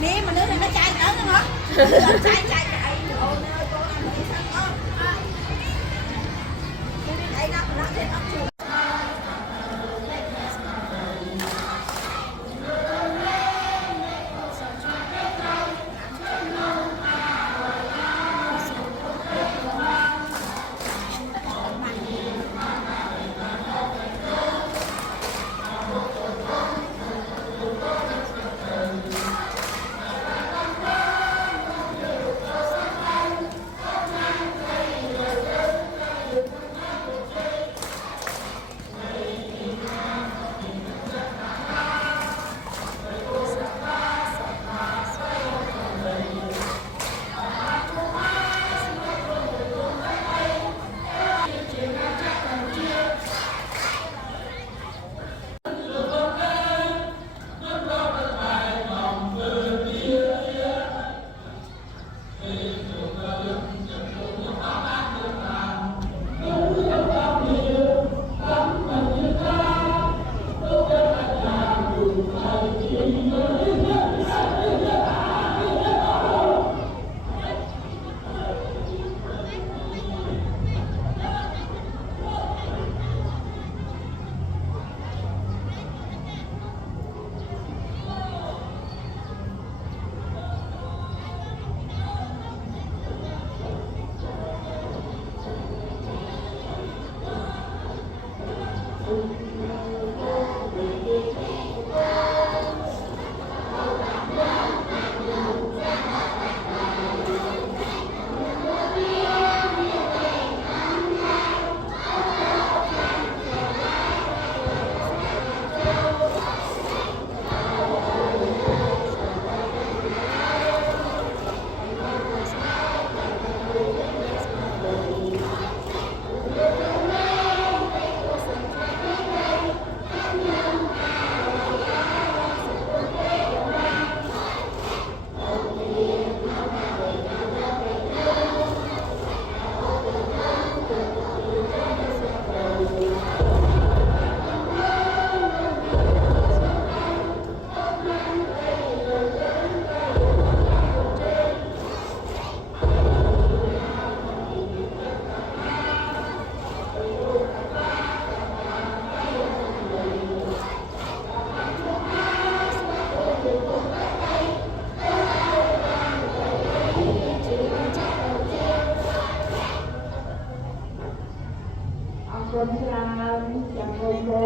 nè mà nước này nó chai tới nữa hả? Chai chai chạy ôi ơi con ăn đi sao con đây nó thiệt nó chua.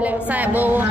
Lệ xài bồ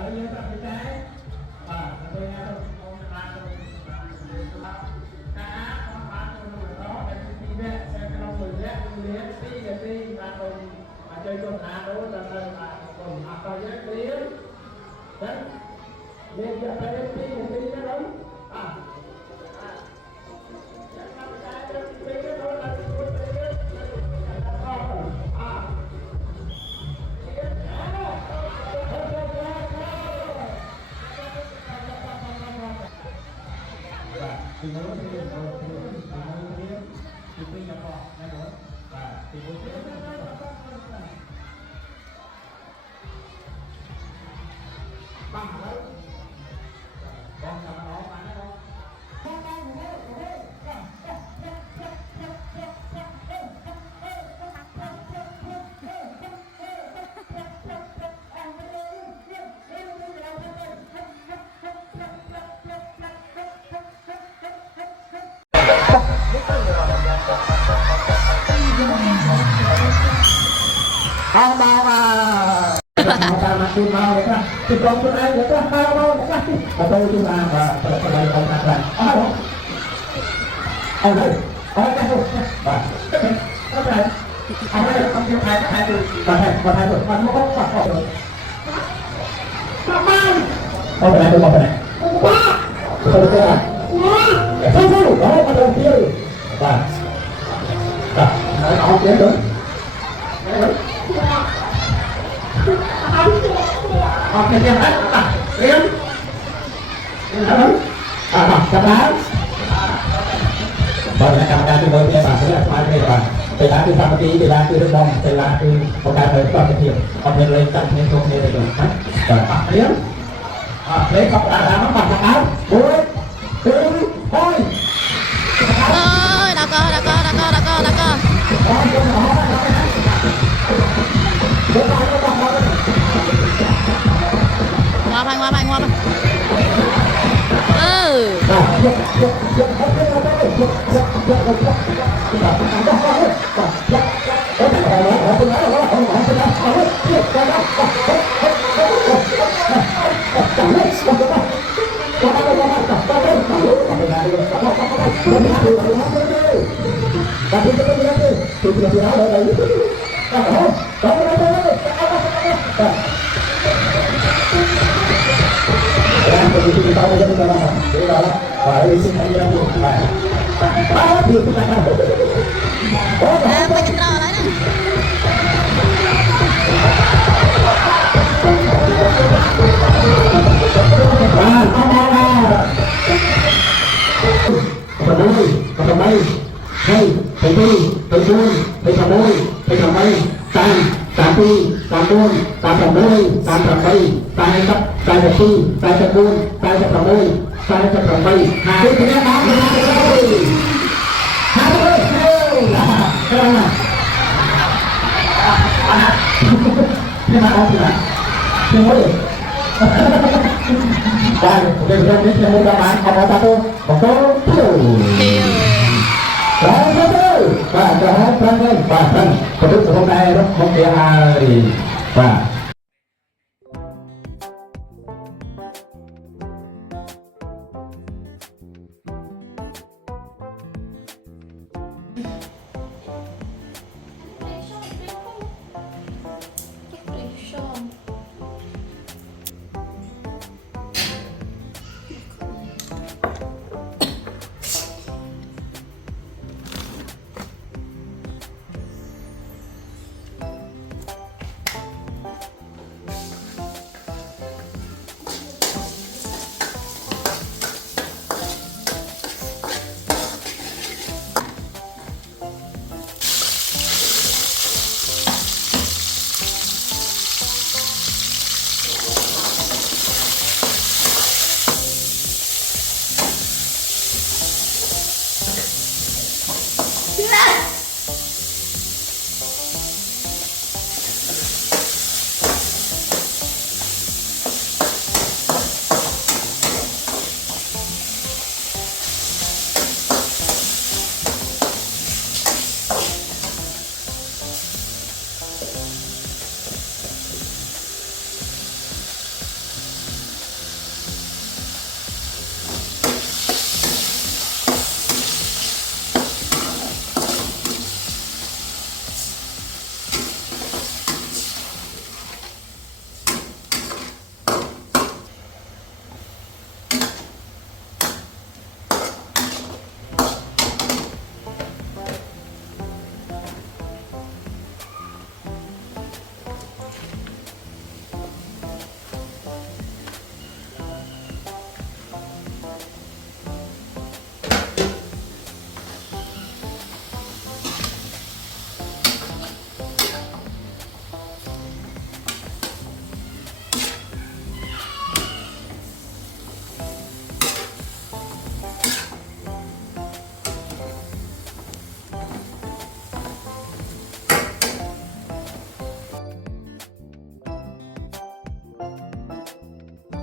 lấy nhớ tập cái trái tôi nghe tôi con ta tôi cá con bán tôi đó để đi về xem cái nông người nhé đi cái đi ta tôi mà chơi con đó là còn to nhất tiếng đấy nên giờ phải đi nó đúng thì nó thì tuy là còn nghe nữa thì bố trí bằng đấy con cầm nó bán đấy không Mau makin mau ya kan? Dibangun aja kan? Mau kasih. Atau cuma kembali kontrak. Oh đây, kasih. Pak, apa? Apa yang kamu hai tu? Hai tu. Kamu mau apa? Mama. Oh benar tu benar. Betul betul. Betul. Oh betul betul. Pak. Tak. Mau dia tu. Oke, siap. Rian. Các bạn. Vâng, cảm ơn chúng tôi sẽ bảo với các bạn về bạn. Từ lá từ Phan Tý, từ lá từ Đức Đông, từ lá từ một cái thời toàn thực hiện. Học nhân lên tận nên không nên được. Rồi, Rian. Lấy các bạn đã mặc quần áo. 4, 4, thôi. Ơi, đã cơ. Ngoa bài. Begitu kita menjadi dalam para isi yang baik. Pakai terang lah ni. Tám pi, tám bốn, tám thập đôi, tám thập bảy, tám thập pi, tám thập bốn, tám thập đôi, tám thập bảy, hai cái đó hai nhưng mà không thì là không có được. Đây, đây là những cái môn đáp án học ta tô, có và cho hết thân và thân của đức hôm nay đó không kia hai và